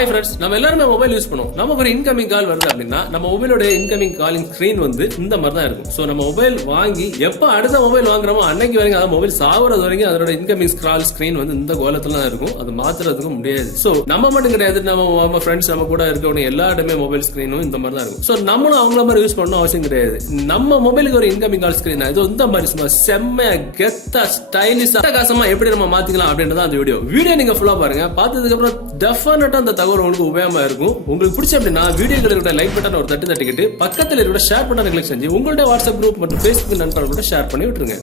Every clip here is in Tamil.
ஹாய் ஃப்ரெண்ட்ஸ், நம்ம எல்லாருமே மொபைல் யூஸ் பண்ணுவோம். நமக்கு ஒரு இன்கமிங் கால் வருது அப்படின்னா நம்ம மொபைலோட இன்கமிங் காலிங் ஸ்கிரீன் வந்து இந்த மாதிரி தான் இருக்கும். சோ நம்ம மொபைல் வாங்கி எப்ப அடுத்த மொபைல் வாங்குறோமோ அன்னைக்கு வரைக்கும் அதாவது மொபைல் சாவறது வரைக்கும் அதோட இன்கமிங் கால் ஸ்கிரீன் வந்து இந்த கோலத்துல தான் இருக்கும். அது மாத்துறதுக்கு முடியாது. சோ நம்ம மட்டும் கிடையாது, நம்ம ஃப்ரெண்ட்ஸ் நம்ம கூட இருக்கவங்க எல்லாருமே மொபைல் ஸ்கிரீனும் இந்த மாதிரி தான் இருக்கும். சோ நம்மளும் அவங்கள மாதிரி யூஸ் பண்ணணும் அவசியம் கிடையாது. நம்ம மொபைலுக்கு ஒரு இன்கமிங் கால் ஸ்கிரீன் இது இந்த மாதிரி சும்மா செம்மையா கெத்தா ஸ்டைலிஷா காசமா எப்படி நம்ம மாத்திக்கலாம் அப்படின்றத அந்த வீடியோ நீங்க ஃபுல்லா பாருங்க. பார்த்ததுக்கு அப்புறம் டெஃபினட்டா அந்த தகவல் உங்களுக்கு உபயோகமா இருக்கும். உங்களுக்கு பிடிச்ச அப்படின்னா வீடியோல இருக்கிற லைக் பட்டன் ஒரு தட்டிக்கிட்டு பக்கத்துல இருக்கிற ஷேர் பட்டன் கிளிக் செஞ்சு உங்களுடைய வாட்ஸ்அப் குரூப் மற்றும் Facebook நண்பர்களோட ஷேர் பண்ணி விட்டுருங்க.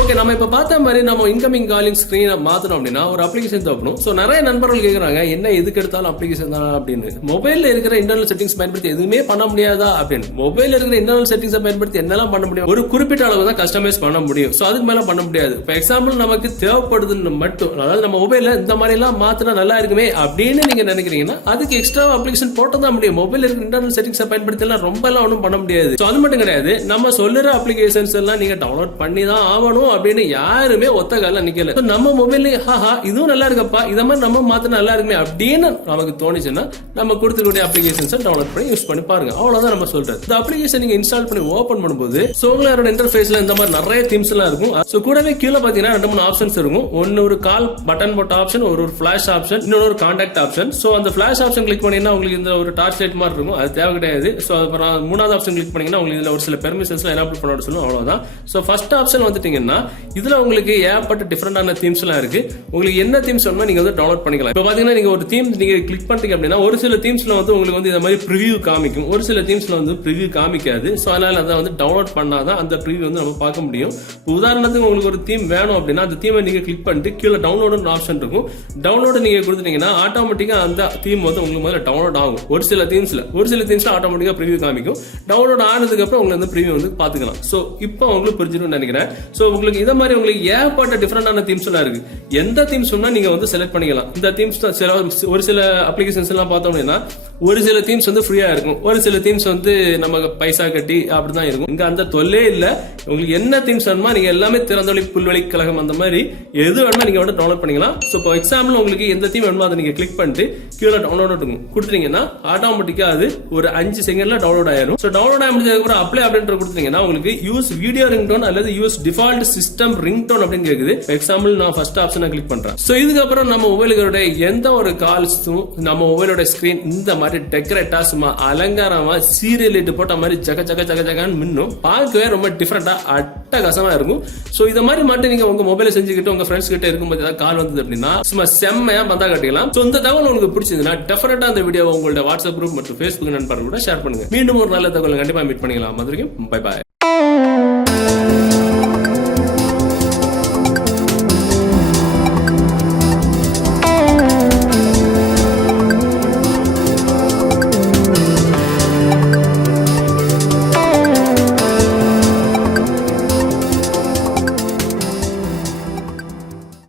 ஓகே, நம்ம இப்ப பார்த்த மாதிரி நம்ம இன்கமிங் காலிங் ஸ்கிரீனை மாத்தணும் அப்படின்னா ஒரு அப்ளிகேஷன் தேவைப்படும். சோ நிறைய நண்பர்கள் கேக்குறாங்க என்ன எதுக்கு எடுத்தாலும் அப்ளிகேஷன் தான் அப்படின்னு. மொபைல்ல இருக்கிற இன்டர்னல் செட்டிங்ஸ் பயன்படுத்தி எதுவுமே பண்ண முடியாதா அப்படின்னு. மொபைல்ல இருக்கிற இன்டர்னல் செட்டிங்ஸ் பயன்படுத்தி என்னெல்லாம் பண்ண முடியும், ஒரு குறிப்பிட்ட அளவு தான் கஸ்டமைஸ் பண்ண முடியும். சோ அதுக்கு மேல பண்ண முடியாது. இப்போ எக்ஸாம்பிள் நமக்கு தேவைப்படுதுன்னு மட்டும், அதாவது நம்ம மொபைல்ல இந்த மாதிரி எல்லாம் மாத்தினா நல்லா இருக்குமே அப்படின்னு நீங்க நினைக்கிறீங்கன்னா அதுக்கு எக்ஸ்ட்ரா அப்ளிகேஷன் போட்டு தான் முடியும். மொபைல் இருக்கிற இன்டர்னல் செட்டிங்ஸ் பயன்படுத்தி எல்லாம் ரொம்ப எல்லாம் ஒன்றும் பண்ண முடியாது. சோ அது மட்டும் கிடையாது, நம்ம சொல்லுற அப்ளிகேஷன்ஸ் எல்லாம் நீங்க டவுன்லோட் பண்ணி தான் ஆகணும் அப்படின்னு யாருமே ஒத்த கால நிக்கல. நம்ம மொபைல்ல இதுவும் நல்லா இருக்கப்பா, இத மாதிரி நம்ம மாத்த நல்லா இருக்குமே அப்படின்னு நமக்கு தோணுச்சுன்னா நம்ம கொடுத்துக்கூடிய அப்ளிகேஷன்ஸ் டவுன்லோட் பண்ணி யூஸ் பண்ணி பாருங்க. அவ்வளவுதான் நம்ம சொல்றது. இந்த அப்ளிகேஷன் நீங்க இன்ஸ்டால் பண்ணி ஓபன் பண்ணும்போது உங்களோட இன்டர்ஃபேஸ்ல இந்த மாதிரி நிறைய தீம்ஸ் எல்லாம் இருக்கும். சோ கூடவே கீழே பாத்தீங்கன்னா 2-3 ஆப்ஷன்ஸ் இருக்கும். ஒன்னு ஒரு கால் பட்டன் போட்ட ஆப்ஷன், ஒரு ஃபிளாஷ் ஆப்ஷன், இன்னொரு கான்டாக்ட் ஆப்ஷன். சோ அந்த ஃபிளாஷ் ஆப்ஷன் கிளிக் பண்ணீங்கன்னா உங்களுக்கு இந்த ஒரு டார்ச் லைட் மாதிரி இருக்கும், அது தேவை கிடையாது. சோ அப்புறம் 3வது ஆப்ஷன் கிளிக் பண்ணீங்கன்னா உங்களுக்கு இதுல ஒரு சில பெர்மிஷன்ஸ் எனேபிள் பண்ண சொல்லும். அவ்வளவுதான். சோ ஃபர்ஸ்ட் ஆப்ஷன் வந்துட்டீங்கன்னா இதுல உங்களுக்கு ஏகப்பட்ட டிஃபரெண்டான தீம்ஸ் எல்லாம் இருக்கு. உங்களுக்கு என்ன தீம்ஸ் வேணுமோ நீங்க வந்து டவுன்லோட் பண்ணிக்கலாம். இப்போ பாத்தீங்கன்னா நீங்க ஒரு தீம் நீங்க கிளிக் பண்ணிட்டீங்க அப்படின்னா ஒரு சில தீம்ஸ்ல வந்து உங்களுக்கு வந்து இந்த மாதிரி ப்ரிவியூ காமிக்கும், ஒரு சில தீம்ஸ்ல வந்து ப்ரிவியூ காமிக்காது. சோ அதனால அதை வந்து டவுன்லோட் பண்ணாதான் அந்த ப்ரிவியூ வந்து நம்ம பார்க்க முடியும். உதாரணத்துக்கு உங்களுக்கு ஒரு தீம் வேணும் அப்படின்னா அந்த தீமை நீங்க கிளிக் பண்ணிட்டு கீழே டவுன்லோட் ஆப்ஷன் இருக்கும். டவுன்லோட் நீங்க கொடுத்துட்டீங்கன்னா ஆட்டோமேட்டிக்கா அந்த தீம் வந்து உங்களுக்கு முதல்ல டவுன்லோட் ஆகும். ஒரு சில தீம்ஸ்ல ஆட்டோமேட்டிக்கா ப்ரிவியூ காமிக்கும். டவுன்லோட் ஆனதுக்கு அப்புறம் உங்களுக்கு வந்து ப்ரிவியூ வந்து பாத்துக்கலாம். சோ இப்போ உங்களுக்கு புரிஞ்சிடும் நினைக்கிறேன். சோ உங்களுக்கு இத மாதிரி உங்களுக்கு ஏகப்பட்ட டிஃபரெண்டான தீம்ஸ் எல்லாம் இருக்கு. எந்த தீம்ஸ் சொன்னா நீங்க வந்து செலக்ட் பண்ணிக்கலாம். இந்த தீம்ஸ் ஒரு சில அப்ளிகேஷன்ஸ் எல்லாம் பார்த்தோம் அப்படின்னா ஒரு சில தீம்ஸ் வந்து ஃப்ரீயா இருக்கும், ஒரு சில தீம்ஸ் வந்து நமக்கு பைசா கட்டி அப்படிதான் இருக்கும். இங்க அந்த தொல்லே இல்ல. உங்களுக்கு என்ன தீம்ஸ் வேணுமா நீங்க எல்லாமே திறந்தொளி புல்வெளி கழகம் அந்த மாதிரி எது வேணுமா நீங்க வந்து டவுன்லோட் பண்ணிக்கலாம். சோ இப்போ எக்ஸாம்பிள் உங்களுக்கு எந்த தீம் வேணுமோ அதை நீங்க கிளிக் பண்ணிட்டு கீழே டவுன்லோட் கொடுத்தீங்கன்னா ஆட்டோமேட்டிக்கா அது ஒரு 5 செகண்ட்ல டவுன்லோட் ஆயிரும். சோ டவுன்லோட் ஆனதுக்கு அப்புறம் அப்ளை அப்படின்ற கொடுத்தீங்கன்னா உங்களுக்கு யூஸ் வீடியோ ரிங்டோன் அல்லது யூஸ் டிஃபால்ட் சிஸ்டம் ரிங்டோன் அப்படின்னு கேக்குது. எக்ஸாம்பிள் நான் ஃபர்ஸ்ட் ஆப்ஷனை கிளிக் பண்றேன். சோ இதுக்கப்புறம் நம்ம மொபைலுடைய எந்த ஒரு கால்ஸும் நம்ம மொபைலோட ஸ்கிரீன் இந்த மாதிரி டெக்கரேட்டா சும்மா அலங்காரமா சீரியல் லைட் போட்ட மாதிரி ஜக ஜக ஜக ஜகான்னு மின்னும். பார்க்கவே ரொம்ப டிஃபரெண்டா அட்டகாசமா இருக்கும். சோ இத மாதிரி மட்டும் நீங்க உங்க மொபைல செஞ்சுக்கிட்டு உங்க ஃப்ரெண்ட்ஸ் கிட்ட இருக்கும்போது ஏதாவது கால் வந்தது அப்படின்னா சும்மா செம்மையா பந்தா கட்டிக்கலாம். சோ இந்த தகவல் உங்களுக்கு பிடிச்சதுன்னா டெஃபினட்டா அந்த வீடியோ உங்களோட வாட்ஸ்அப் குரூப் மற்றும் Facebook நண்பர்கள் கூட ஷேர் பண்ணுங்க. மீண்டும் ஒரு நல்ல தகவல் கண்டிப்பா மீட் பண்ணிக்கலாம். அது வரைக்கும் பை பாய்.